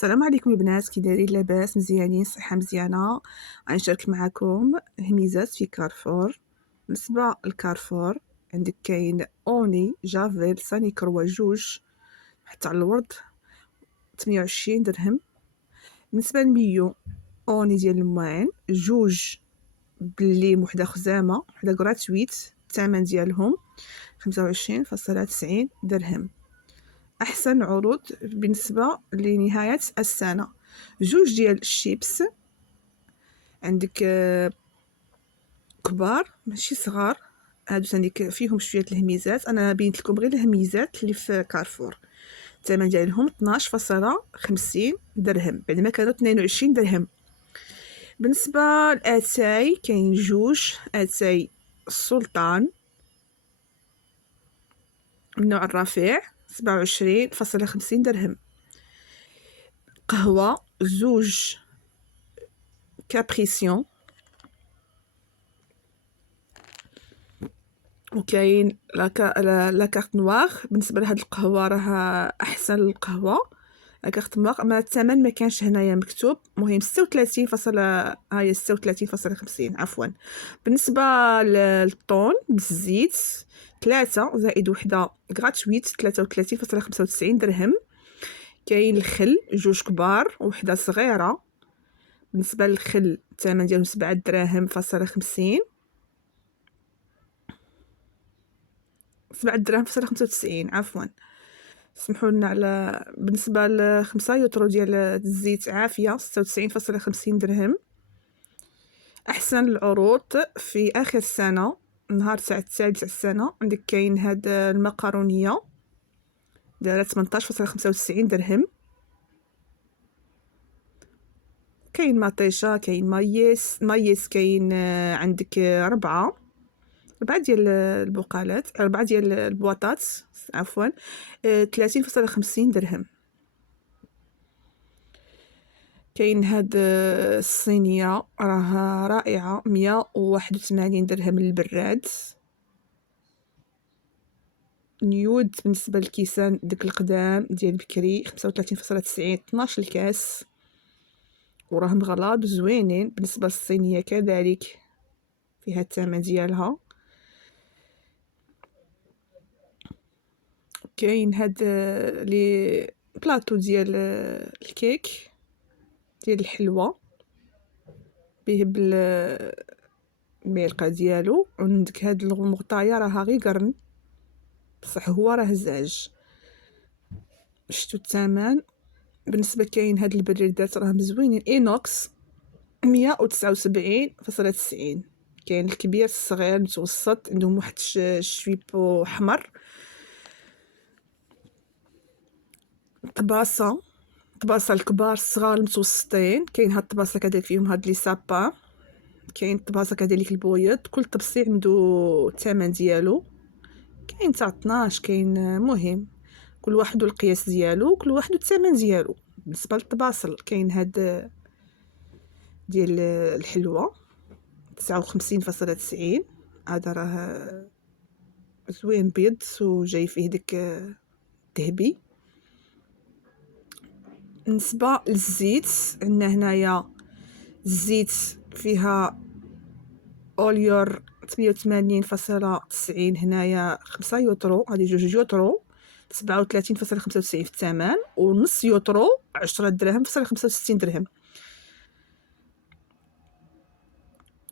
السلام عليكم البنات، كي دايرين؟ لاباس؟ مزيانين؟ صحه مزيانه. غنشارك معكم هميزات في كارفور. بالنسبه لكارفور عندك كاين اوني، جافيل، سانيكروا جوج حتى على الورد 28 درهم. بالنسبه لميو، اوني ديال الماعن جوج بالليم وحده خزامه وحده غراتويت، الثمن ديالهم 25.90 درهم. احسن عروض بالنسبه لنهايه السنه، جوج ديال الشيبس عندك كبار ماشي صغار، هادو ثاني فيهم شويه الهميزات. انا بينت لكم غير الهميزات اللي في كارفور، الثمن ديالهم 12.50 درهم بعد ما كانوا 22 درهم. بالنسبه للاتاي كاين جوج اتاي السلطان من نوع الرفيع 27.50 درهم. قهوه زوج كابريسيون، وكاين لا كارت نوار. بالنسبه لهاد القهوه راها احسن القهوه لا كارت نوار، ما الثمن ما كانش هنايا مكتوب، المهم 36 فاصل هاي 36.50 عفوا. بالنسبه للطون بالزيت 3 زائد وحده غراتويت 33.95 درهم. كاين الخل جوج كبار وحده صغيره، بالنسبه للخل الثمن ديالهم 7 دراهم فاصلة 50، 7 دراهم فاصلة 95 عفوا، سمحوا لنا على. بالنسبه ل5 يوترو ديال الزيت عافيه 96.50 درهم. احسن العروض في اخر السنه نهار تاع الثالث السنه، عندك كاين هاد المقارونيه دايره 18.95 درهم. كاين مطيشه، كاين مايس كاين عندك ربعة ديال البقالات، 4 ديال البواطات عفوا 30.50 درهم. كاين هاد الصينيه راها رائعه 181 درهم للبراد. نيود بالنسبه للكيسان داك القدام ديال بكري 35.90، 12 الكاس وراهم غلاض زوينين. بالنسبه للصينيه كذلك فيها الثمن ديالها. كاين هاد لي بلاطو ديال الكيك ديال الحلوى به الملقه ديالو، وعندك هاد المغطايه راها غير قرن بصح هو راه زاج. شتو الثمن؟ بالنسبه كاين هاد البريدات راهم زوينين اينوكس 179.90. كاين الكبير الصغير المتوسط، عندهم واحد الشويبو احمر. طباسه الكبار الصغار المتوسطين، كاين هاد الطباسه كذلك فيهم هاد لي سابا. كاين الطباسه كذلك البويض، كل طبسي عنده الثمن ديالو، كاين تاع 12، كاين مهم كل واحد والقياس ديالو، كل واحد الثمن ديالو. بالنسبه للطباصل كاين هاد ديال الحلوى 59.90، هذا راه زوين بيض وجاي فيه داك الذهبي. بالنسبه للزيت عندنا هنايا الزيت فيها اوليور 88.90، هنايا 5 يوترو، هذه جوج يوترو 37.95 في الثمن، ونص يوترو 10 دراهم فاصلة 65 درهم.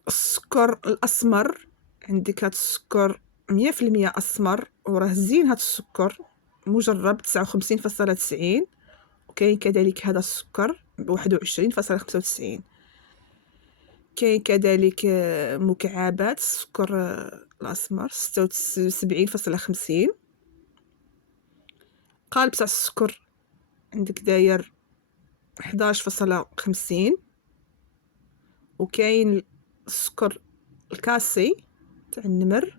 السكر الاسمر عندك هاد السكر 100% اسمر وراه زين، هاد السكر مجرب 59.90. وكاين كذلك هذا السكر ب 21.95. كاين كذلك مكعبات السكر الاسمر 76.50. قالب تاع السكر عندك داير 11.50. وكاين السكر الكاسي تاع النمر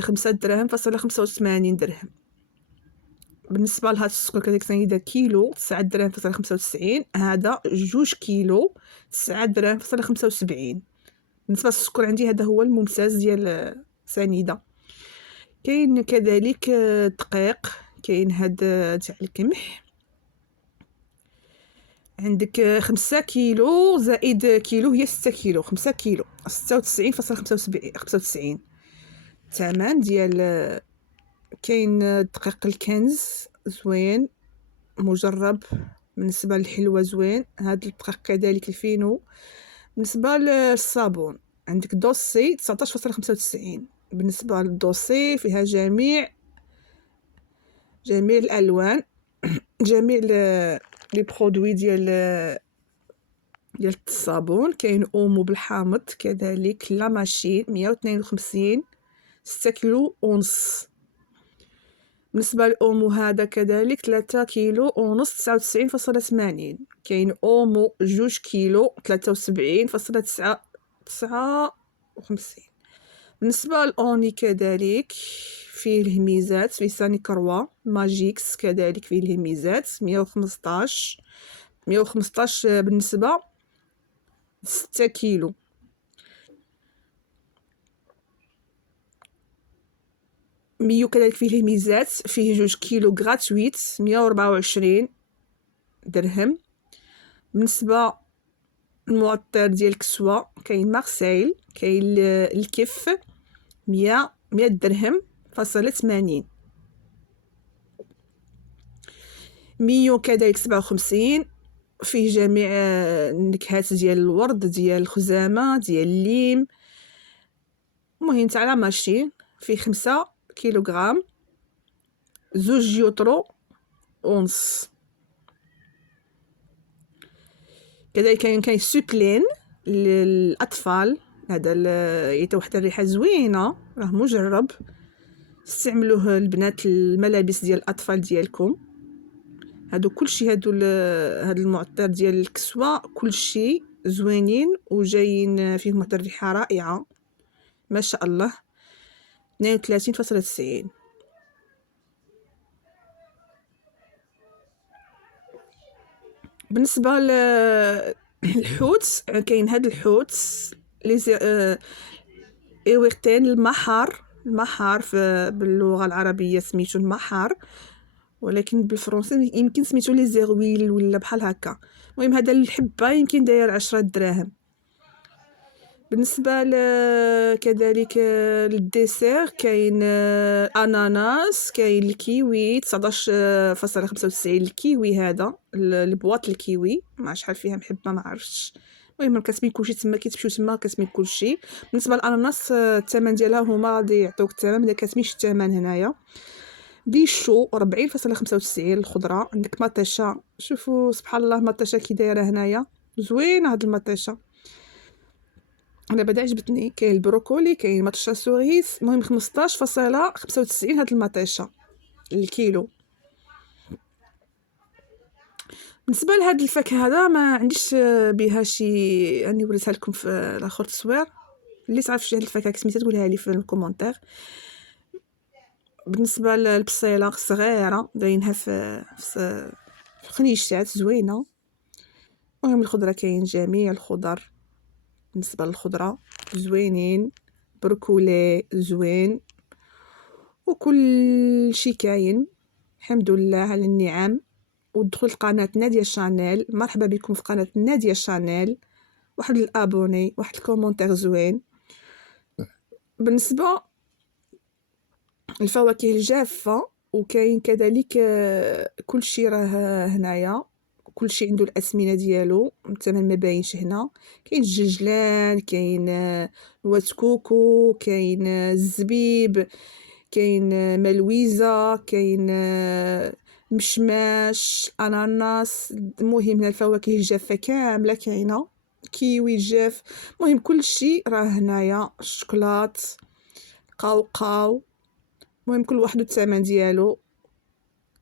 5 دراهم فاصلة 85 درهم. بالنسبه لهاد السكر كذلك سنيده كيلو 9 دراهم فاصلة 95، هذا 2 كيلو 9 دراهم فاصلة 75. بالنسبه للسكر عندي هذا هو الممتاز ديال سنيده. كاين كذلك دقيق، كاين هاد تاع القمح عندك 5 كيلو زائد كيلو هي 6 كيلو، 5 كيلو 96.95. الثمن ديال كاين دقيق الكنز زوين مجرب، بالنسبه للحلوه زوين. هاد الدقيق كذلك الفينو. بالنسبه للصابون عندك دوسي 19.95. بالنسبه للدوسي فيها جميع الالوان، جميع لي برودوي ديال الصابون. كاين اومو بالحامض كذلك، لا ماشين 152 6 كيلو ونص. بالنسبه للاومو هذا كذلك 3 كيلو ونص 99.80. كاين اومو 2 كيلو 73.59. بالنسبه للاوني كذلك فيه الهميزات، فيه ساني كروا ماجيكس كذلك فيه الهميزات 115 بالنسبه 6 كيلو. ميو كذلك فيه الهميزات، فيه 2 كيلو غراتويت 124 درهم. بالنسبه المعطر ديال الكسوه كاين مارسيل، كاين الكف 100 درهم فاصلة 80. ميو كذلك 57 فيه جميع النكهات ديال الورد، ديال الخزامه، ديال الليم. المهم تاع لا ماشين فيه 5 كيلوغرام 2 يوترو ونص. كذلك كاين سوبلين للاطفال، هذا يعطي واحد الريحه زوينه، راه مجرب. استعملوه البنات الملابس ديال الاطفال ديالكم. هادو كلشي هاد المعطر ديال الكسوه كلشي زوينين وجايين فيهم واحد الريحه رائعه ما شاء الله. 32.90. بالنسبه للحوت كاين هاد الحوت لي ايويرتين المحار باللغه العربيه سميتو المحار، ولكن بالفرنسي يمكن سميتو لي زيرويل ولا بحال هكا. المهم هذا الحبه يمكن داير 10 دراهم. بالنسبه كذلك للديسير كاين اناناس، كاين الكيوي 19.95. الكيوي هذا البواط الكيوي ما شحال فيها محبه ما عرفتش. المهم كتبين كلشي تما، كتمشيو تما كتبين كلشي. بالنسبه للاناناس الثمن ديالها هما غادي يعطوك الثمن، ما كتبينش الثمن هنايا. بيشو 40.95 الخضره. عندك مطيشه، شوفوا سبحان الله مطيشه كي دايره هنايا زوينه هاد المطيشه، انا بعدا عجبتني. كاين البروكولي، كاين مطيشه سوريس. المهم 15.95 هاد المطيشه الكيلو. بالنسبه لهاد الفاكهه هذا ما عنديش بها شي، راني وريتها لكم في الاخر تصوير. اللي تعرف شي هاد الفاكهه سميتها تقولها لي في الكومونتير. بالنسبه للبصيله صغيره داينها في خنيشات زوينه. المهم الخضره كاين جميع الخضر. بالنسبه للخضره زوينين، بركولي زوين وكل شي كاين. الحمد لله على النعم. ودخل قناه نادية شانيل، مرحبا بكم في قناه نادية شانيل. واحد الابوني، واحد الكومونتير زوين. بالنسبه الفواكه الجافه وكاين كذلك كلشي راه هنايا، كلشي عنده الاسمنه ديالو، الثمن ما باينش هنا. كاين الججلان، كاين نوات كوكو، كاين الزبيب، كاين ملويزه، كاين مشماش، اناناس. المهم هنا الفواكه الجافه كامله كاينه، كيوي جاف. المهم كلشي راه هنايا. الشكلاط، قاو. المهم كل واحد الثمن ديالو.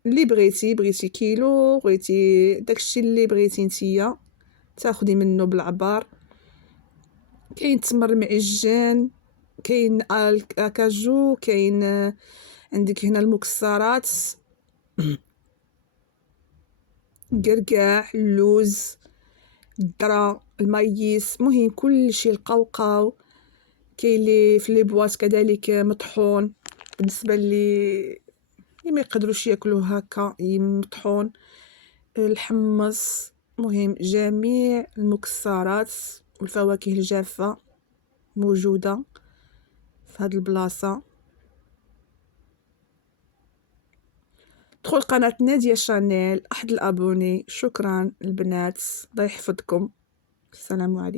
اللي بغيتي كيلو، بغيتي داكشي اللي بغيتي نتيا تاخدي منه بالعبار. كاين التمر المعجن، كاين الكاجو، كاين عندك هنا المكسرات، القرقاع، اللوز، الذره، المايس. المهم كلشي القوقاو. كاين اللي في لي بواط كذلك مطحون، بالنسبه اللي ما يقدروش ياكلوه هكا مطحون. الحمص مهم جميع المكسرات والفواكه الجافة موجودة في هاد البلاصة. دخل قناة نادية شانيل، أحد الأبوني. شكرا البنات، الله يحفظكم، السلام عليكم.